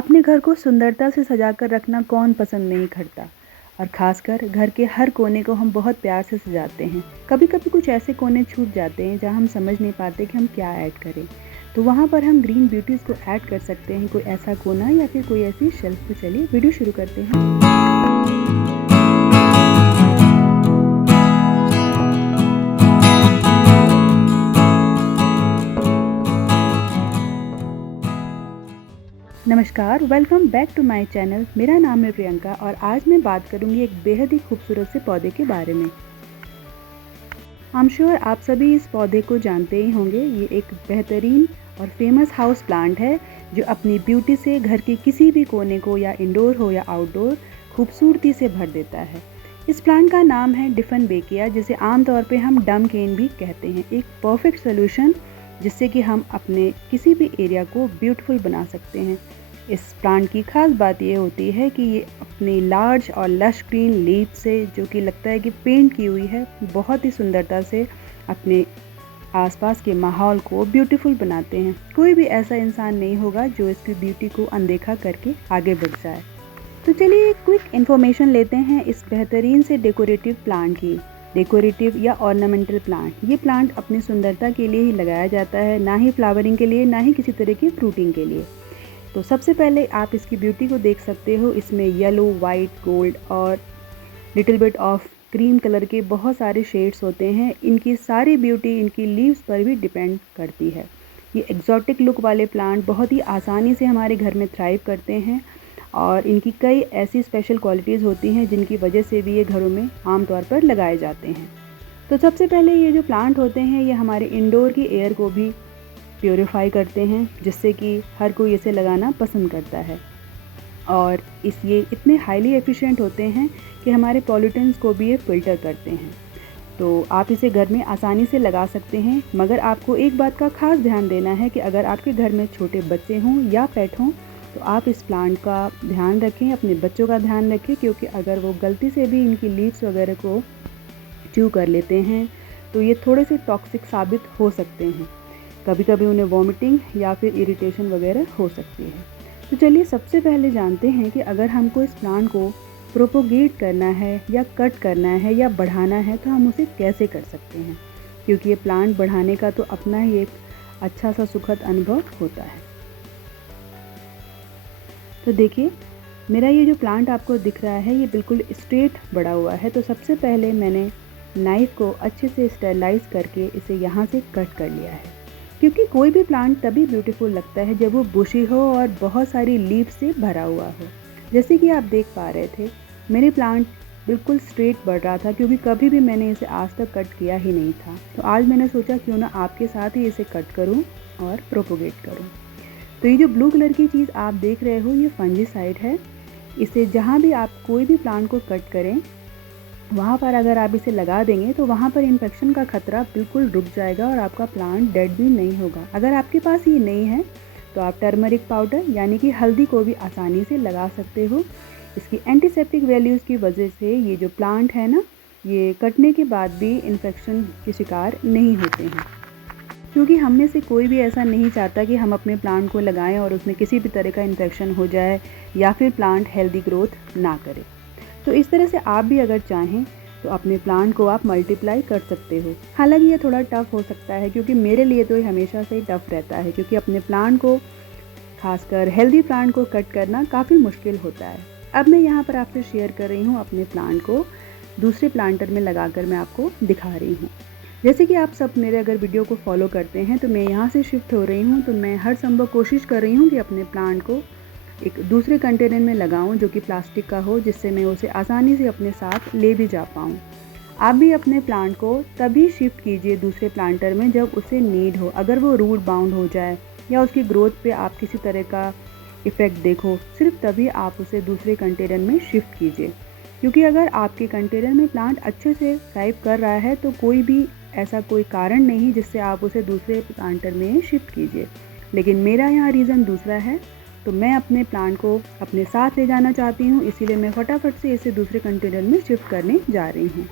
अपने घर को सुंदरता से सजाकर रखना कौन पसंद नहीं करता। और ख़ासकर घर के हर कोने को हम बहुत प्यार से सजाते हैं। कभी कभी कुछ ऐसे कोने छूट जाते हैं जहां हम समझ नहीं पाते कि हम क्या ऐड करें, तो वहां पर हम ग्रीन ब्यूटीज़ को ऐड कर सकते हैं। कोई ऐसा कोना या फिर कोई ऐसी शेल्फ। तो चलिए वीडियो शुरू करते हैं। नमस्कार, welcome back to my channel. मेरा नाम है प्रियंका और आज मैं बात करूंगी एक बेहद ही खूबसूरत से पौधे के बारे में। आई एम श्योर आप सभी इस पौधे को जानते ही होंगे। ये एक बेहतरीन और फेमस हाउस प्लांट है जो अपनी ब्यूटी से घर के किसी भी कोने को, या इंडोर हो या आउटडोर, खूबसूरती से भर देता है। इस प्लांट का नाम है डिफनबेकिया, जिसे आमतौर पे हम डम केन भी कहते हैं। एक परफेक्ट सोल्यूशन जिससे कि हम अपने किसी भी एरिया को ब्यूटीफुल बना सकते हैं। इस प्लांट की खास बात ये होती है कि ये अपनी लार्ज और लश ग्रीन लीफ से, जो कि लगता है कि पेंट की हुई है, बहुत ही सुंदरता से अपने आसपास के माहौल को ब्यूटीफुल बनाते हैं। कोई भी ऐसा इंसान नहीं होगा जो इसकी ब्यूटी को अनदेखा करके आगे बढ़ जाए। तो चलिए एक क्विक इन्फॉर्मेशन लेते हैं इस बेहतरीन से डेकोरेटिव प्लांट की। डेकोरेटिव या ऑर्नामेंटल प्लांट, ये प्लांट अपनी सुंदरता के लिए ही लगाया जाता है, ना ही फ्लावरिंग के लिए, ना ही किसी तरह की फ्रूटिंग के लिए। तो सबसे पहले आप इसकी ब्यूटी को देख सकते हो। इसमें येलो, वाइट, गोल्ड और little bit of cream colour के बहुत सारे शेड्स होते हैं। इनकी सारी ब्यूटी इनकी लीव्स पर भी डिपेंड करती है। ये एग्जॉटिक लुक वाले प्लांट बहुत ही आसानी से हमारे घर में थ्राइव करते हैं और इनकी कई ऐसी स्पेशल क्वालिटीज़ होती हैं जिनकी वजह से भी ये घरों में आमतौर पर लगाए जाते हैं। तो सबसे पहले ये जो प्लांट होते हैं ये हमारे इंडोर की एयर को भी प्योरीफाई करते हैं, जिससे कि हर कोई इसे लगाना पसंद करता है। और ये इतने हाईली एफिशिएंट होते हैं कि हमारे पॉल्यूटेंट्स को भी ये फ़िल्टर करते हैं। तो आप इसे घर में आसानी से लगा सकते हैं, मगर आपको एक बात का खास ध्यान देना है कि अगर आपके घर में छोटे बच्चे हों या पेट हों तो आप इस प्लांट का ध्यान रखें, अपने बच्चों का ध्यान रखें, क्योंकि अगर वो गलती से भी इनकी लीव्स वगैरह को च्यू कर लेते हैं तो ये थोड़े से टॉक्सिक साबित हो सकते हैं। कभी कभी उन्हें वॉमिटिंग या फिर इरिटेशन वगैरह हो सकती है। तो चलिए सबसे पहले जानते हैं कि अगर हमको इस प्लांट को प्रोपोगेट करना है या कट करना है या बढ़ाना है तो हम उसे कैसे कर सकते हैं, क्योंकि ये प्लांट बढ़ाने का तो अपना ही एक अच्छा सा सुखद अनुभव होता है। तो देखिए मेरा ये जो प्लांट आपको दिख रहा है ये बिल्कुल स्ट्रेट बढ़ा हुआ है। तो सबसे पहले मैंने नाइफ़ को अच्छे से स्टेरलाइज करके इसे यहाँ से कट कर लिया है, क्योंकि कोई भी प्लांट तभी ब्यूटीफुल लगता है जब वो बुशी हो और बहुत सारी लीफ से भरा हुआ हो। जैसे कि आप देख पा रहे थे मेरे प्लांट बिल्कुल स्ट्रेट बढ़ रहा था, क्योंकि कभी भी मैंने इसे आज तक कट किया ही नहीं था। तो आज मैंने सोचा क्यों ना आपके साथ ही इसे कट करूं और प्रोपोगेट करूं। तो ये जो ब्लू कलर की चीज़ आप देख रहे हो ये फंजीसाइड है। इसे जहाँ भी आप कोई भी प्लांट को कट करें वहाँ पर अगर आप इसे लगा देंगे तो वहाँ पर इन्फेक्शन का खतरा बिल्कुल रुक जाएगा और आपका प्लांट डेड भी नहीं होगा। अगर आपके पास ये नहीं है तो आप टर्मरिक पाउडर यानी कि हल्दी को भी आसानी से लगा सकते हो। इसकी एंटीसेप्टिक वैल्यूज़ की वजह से ये जो प्लांट है ना, ये कटने के बाद भी इन्फेक्शन के शिकार नहीं होते हैं, क्योंकि हम में से कोई भी ऐसा नहीं चाहता कि हम अपने प्लांट को लगाएं और उसमें किसी भी तरह का इन्फेक्शन हो जाए या फिर प्लांट हेल्दी ग्रोथ ना करे। तो इस तरह से आप भी अगर चाहें तो अपने प्लांट को आप मल्टीप्लाई कर सकते हो। हालांकि ये थोड़ा टफ़ हो सकता है, क्योंकि मेरे लिए तो ये हमेशा से ही टफ़ रहता है, क्योंकि अपने प्लांट को, खासकर हेल्दी प्लांट को कट करना काफ़ी मुश्किल होता है। अब मैं यहाँ पर आपसे शेयर कर रही हूँ अपने प्लांट को दूसरे प्लांटर में लगाकर मैं आपको दिखा रही हूँ। जैसे कि आप सब मेरे अगर वीडियो को फॉलो करते हैं तो मैं यहाँ से शिफ्ट हो रही हूँ, तो मैं हर संभव कोशिश कर रही हूँ कि अपने प्लांट को एक दूसरे कंटेनर में लगाऊं जो कि प्लास्टिक का हो, जिससे मैं उसे आसानी से अपने साथ ले भी जा पाऊँ। आप भी अपने प्लांट को तभी शिफ्ट कीजिए दूसरे प्लांटर में जब उसे नीड हो। अगर वो रूट बाउंड हो जाए या उसकी ग्रोथ पे आप किसी तरह का इफ़ेक्ट देखो, सिर्फ तभी आप उसे दूसरे कंटेनर में शिफ्ट कीजिए। क्योंकि अगर आपके कंटेनर में प्लांट अच्छे से थ्राइव कर रहा है तो कोई भी ऐसा कोई कारण नहीं जिससे आप उसे दूसरे प्लांटर में शिफ्ट कीजिए। लेकिन मेरा यहाँ रीज़न दूसरा है, तो मैं अपने प्लांट को अपने साथ ले जाना चाहती हूँ, इसीलिए मैं फटाफट से इसे दूसरे कंटेनर में शिफ्ट करने जा रही हूँ।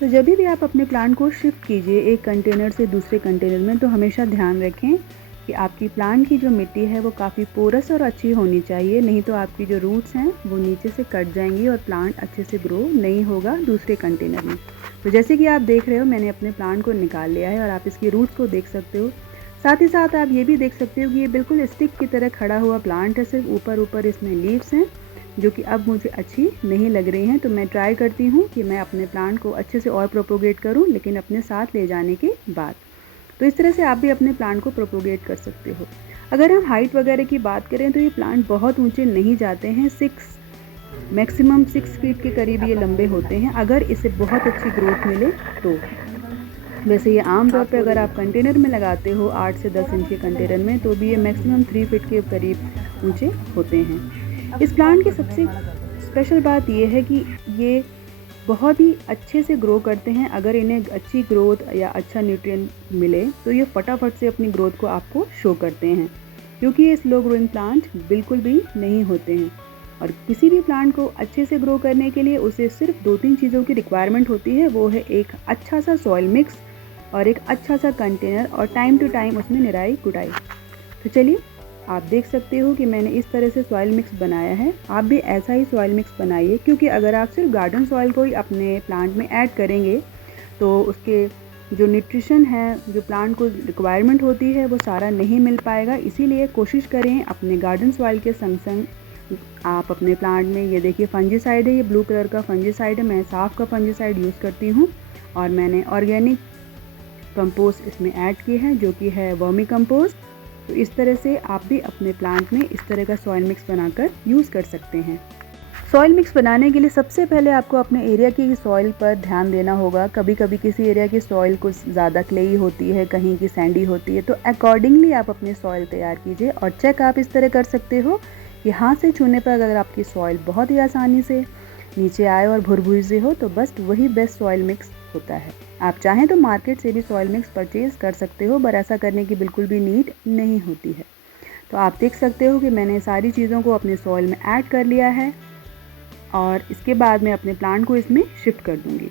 तो जब भी आप अपने प्लांट को शिफ्ट कीजिए एक कंटेनर से दूसरे कंटेनर में, तो हमेशा ध्यान रखें कि आपकी प्लांट की जो मिट्टी है वो काफ़ी पोरस और अच्छी होनी चाहिए, नहीं तो आपकी जो रूट्स हैं वो नीचे से कट जाएंगी और प्लांट अच्छे से ग्रो नहीं होगा दूसरे कंटेनर में। तो जैसे कि आप देख रहे हो मैंने अपने प्लांट को निकाल लिया है और आप इसकी रूट्स को देख सकते हो। साथ ही साथ आप ये भी देख सकते हो कि ये बिल्कुल स्टिक की तरह खड़ा हुआ प्लांट है, सिर्फ ऊपर ऊपर इसमें लीव्स हैं जो कि अब मुझे अच्छी नहीं लग रही हैं। तो मैं ट्राई करती हूँ कि मैं अपने प्लांट को अच्छे से और प्रोपोगेट करूँ, लेकिन अपने साथ ले जाने के बाद। तो इस तरह से आप भी अपने प्लांट को प्रोपोगेट कर सकते हो। अगर हम हाइट वगैरह की बात करें तो ये प्लांट बहुत ऊंचे नहीं जाते हैं, मैक्सिमम 6 फीट के करीब ये लंबे होते हैं अगर इसे बहुत अच्छी ग्रोथ मिले तो। वैसे ये आमतौर पे अगर आप कंटेनर में लगाते हो 8 से 10 इंच के कंटेनर में तो भी ये मैक्सिमम 3 फीट के करीब ऊंचे होते हैं। इस प्लांट की सबसे स्पेशल बात ये है कि ये बहुत ही अच्छे से ग्रो करते हैं। अगर इन्हें अच्छी ग्रोथ या अच्छा न्यूट्रिएंट मिले तो ये फटाफट से अपनी ग्रोथ को आपको शो करते हैं, क्योंकि ये स्लो ग्रोइंग प्लांट बिल्कुल भी नहीं होते हैं। और किसी भी प्लांट को अच्छे से ग्रो करने के लिए उसे सिर्फ 2-3 चीज़ों की रिक्वायरमेंट होती है। वो है एक अच्छा सा सॉइल मिक्स और एक अच्छा सा कंटेनर और टाइम टू टाइम उसमें निराई गुड़ाई। तो चलिए आप देख सकते हो कि मैंने इस तरह से सॉइल मिक्स बनाया है। आप भी ऐसा ही सॉइल मिक्स बनाइए, क्योंकि अगर आप सिर्फ गार्डन सॉइल को ही अपने प्लांट में ऐड करेंगे तो उसके जो न्यूट्रिशन है, जो प्लांट को रिक्वायरमेंट होती है, वो सारा नहीं मिल पाएगा। इसीलिए कोशिश करें अपने गार्डन सॉइल के संग संग आप अपने प्लांट में, ये देखिए फंजीसाइड है, ये ब्लू कलर का फंजीसाइड है, मैं साफ का फंजीसाइड यूज़ करती हूँ। और मैंने ऑर्गेनिक कंपोस्ट इसमें ऐड की है जो कि है वर्मी कंपोस्ट। तो इस तरह से आप भी अपने प्लांट में इस तरह का सॉइल मिक्स बनाकर यूज़ कर सकते हैं। सॉइल मिक्स बनाने के लिए सबसे पहले आपको अपने एरिया की सॉइल पर ध्यान देना होगा। कभी कभी किसी एरिया की सॉइल कुछ ज़्यादा क्लेई होती है, कहीं की सैंडी होती है, तो अकॉर्डिंगली आप अपनी सॉइल तैयार कीजिए। और चेक आप इस तरह कर सकते हो कि हाथ से छूने पर अगर आपकी सॉइल बहुत ही आसानी से नीचे आए और भुरभुरी हो तो बस वही बेस्ट सॉइल मिक्स होता है। आप चाहें तो मार्केट से भी सॉइल मिक्स परचेज़ कर सकते हो, पर ऐसा करने की बिल्कुल भी नीड नहीं होती है। तो आप देख सकते हो कि मैंने सारी चीज़ों को अपने सॉइल में ऐड कर लिया है और इसके बाद मैं अपने प्लांट को इसमें शिफ्ट कर दूंगी।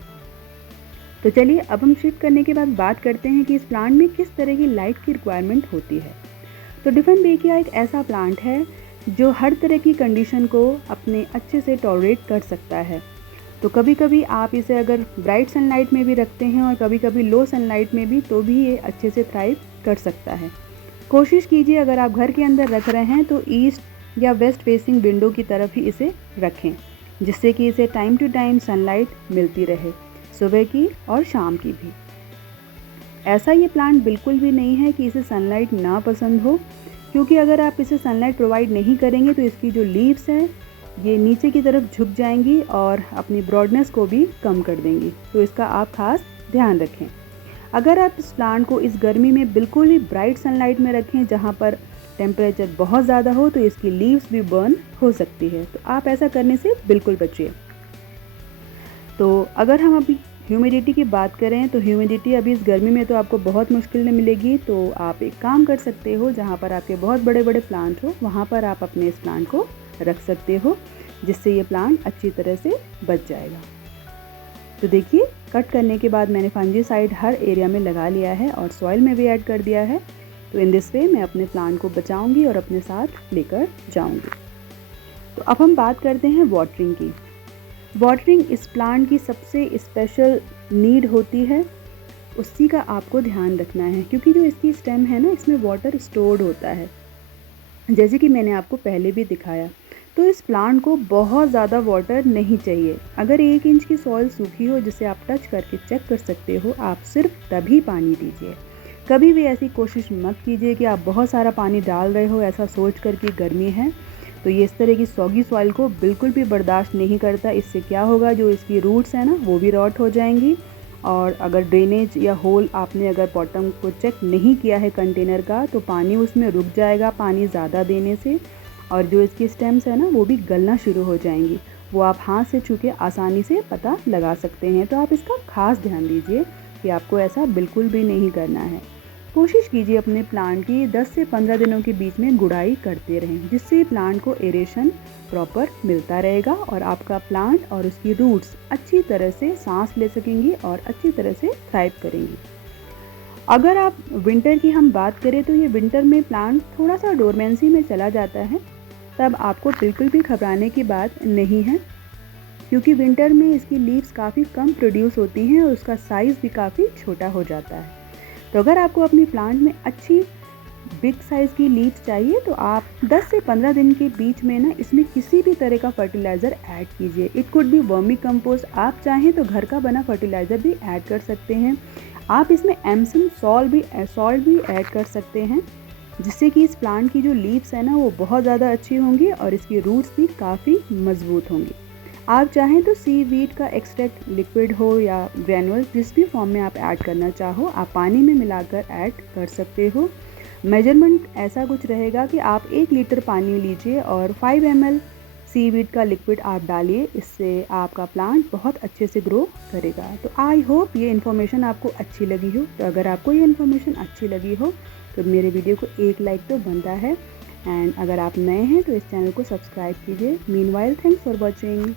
तो चलिए अब हम शिफ्ट करने के बाद बात करते हैं कि इस प्लांट में किस तरह की लाइट की रिक्वायरमेंट होती है। तो डिफेनबेकिया एक ऐसा प्लांट है जो हर तरह की कंडीशन को अपने अच्छे से टॉलरेट कर सकता है। तो कभी कभी आप इसे अगर ब्राइट सनलाइट में भी रखते हैं और कभी कभी लो सनलाइट में भी, तो भी ये अच्छे से थ्राइव कर सकता है। कोशिश कीजिए अगर आप घर के अंदर रख रहे हैं तो ईस्ट या वेस्ट फेसिंग विंडो की तरफ ही इसे रखें, जिससे कि इसे टाइम टू टाइम सनलाइट मिलती रहे, सुबह की और शाम की भी। ऐसा ये प्लांट बिल्कुल भी नहीं है कि इसे सनलाइट ना पसंद हो, क्योंकि अगर आप इसे सनलाइट प्रोवाइड नहीं करेंगे तो इसकी जो लीव्स हैं ये नीचे की तरफ झुक जाएंगी और अपनी ब्रॉडनेस को भी कम कर देंगी। तो इसका आप खास ध्यान रखें। अगर आप इस प्लांट को इस गर्मी में बिल्कुल ही ब्राइट सनलाइट में रखें जहाँ पर टेम्परेचर बहुत ज़्यादा हो तो इसकी लीव्स भी बर्न हो सकती है, तो आप ऐसा करने से बिल्कुल बचिए। तो अगर हम अभी ह्यूमिडिटी की बात करें तो ह्यूमिडिटी अभी इस गर्मी में तो आपको बहुत मुश्किल में मिलेगी। तो आप एक काम कर सकते हो, जहाँ पर आपके बहुत बड़े बड़े प्लांट हो वहाँ पर आप अपने इस प्लांट को रख सकते हो, जिससे ये प्लांट अच्छी तरह से बच जाएगा। तो देखिए कट करने के बाद मैंने फंजीसाइड हर एरिया में लगा लिया है और सॉइल में भी ऐड कर दिया है। तो इन दिस वे मैं अपने प्लांट को बचाऊंगी और अपने साथ लेकर जाऊंगी। तो अब हम बात करते हैं वाटरिंग की। वाटरिंग इस प्लांट की सबसे स्पेशल नीड होती है, उसी का आपको ध्यान रखना है, क्योंकि जो इसकी स्टेम है ना, इसमें वाटर स्टोर्ड होता है, जैसे कि मैंने आपको पहले भी दिखाया। तो इस प्लांट को बहुत ज़्यादा वाटर नहीं चाहिए। अगर 1 इंच की सॉइल सूखी हो जिसे आप टच करके चेक कर सकते हो, आप सिर्फ तभी पानी दीजिए। कभी भी ऐसी कोशिश मत कीजिए कि आप बहुत सारा पानी डाल रहे हो ऐसा सोच कर कि गर्मी है। तो ये इस तरह की सॉगी सॉइल को बिल्कुल भी बर्दाश्त नहीं करता। इससे क्या होगा, जो इसकी रूट्स हैं ना वो भी रॉट हो जाएंगी। और अगर ड्रेनेज या होल आपने अगर बॉटम को चेक नहीं किया है कंटेनर का, तो पानी उसमें रुक जाएगा पानी ज़्यादा देने से, और जो इसकी स्टेम्स है ना वो भी गलना शुरू हो जाएंगी। वो आप हाथ से छू के आसानी से पता लगा सकते हैं। तो आप इसका खास ध्यान दीजिए कि आपको ऐसा बिल्कुल भी नहीं करना है। कोशिश कीजिए अपने प्लांट की 10 से 15 दिनों के बीच में गुड़ाई करते रहें, जिससे प्लांट को एरेशन प्रॉपर मिलता रहेगा और आपका प्लांट और उसकी रूट्स अच्छी तरह से सांस ले सकेंगी और अच्छी तरह से थ्राइव करेंगी। अगर आप विंटर की हम बात करें तो ये विंटर में प्लांट थोड़ा सा डोरमेंसी में चला जाता है, तब आपको बिल्कुल भी घबराने की बात नहीं है, क्योंकि विंटर में इसकी लीव्स काफ़ी कम प्रोड्यूस होती हैं और उसका साइज़ भी काफ़ी छोटा हो जाता है। तो अगर आपको अपनी प्लांट में अच्छी बिग साइज़ की लीव्स चाहिए तो आप 10 से 15 दिन के बीच में ना इसमें किसी भी तरह का फर्टिलाइज़र ऐड कीजिए। It could be vermi compost, आप चाहें तो घर का बना फर्टिलाइज़र भी ऐड कर सकते हैं। आप इसमें एप्सम सॉल्ट भी ऐड कर सकते हैं, जिससे कि इस प्लांट की जो लीव्स है ना वो बहुत ज़्यादा अच्छी होंगी और इसकी रूट्स भी काफ़ी मजबूत होंगी। आप चाहें तो सीवीड का एक्सट्रैक्ट लिक्विड हो या ग्रैनुअल, जिस भी फॉर्म में आप ऐड करना चाहो आप पानी में मिलाकर ऐड कर सकते हो। मेजरमेंट ऐसा कुछ रहेगा कि आप 1 लीटर पानी लीजिए और 5 ml सीवीड का लिक्विड आप डालिए, इससे आपका प्लांट बहुत अच्छे से ग्रो करेगा। तो आई होप ये इन्फॉर्मेशन आपको अच्छी लगी हो। तो अगर आपको ये इन्फॉर्मेशन अच्छी लगी हो तो मेरे वीडियो को एक लाइक तो बनता है, एंड अगर आप नए हैं तो इस चैनल को सब्सक्राइब कीजिए। Meanwhile thanks for watching.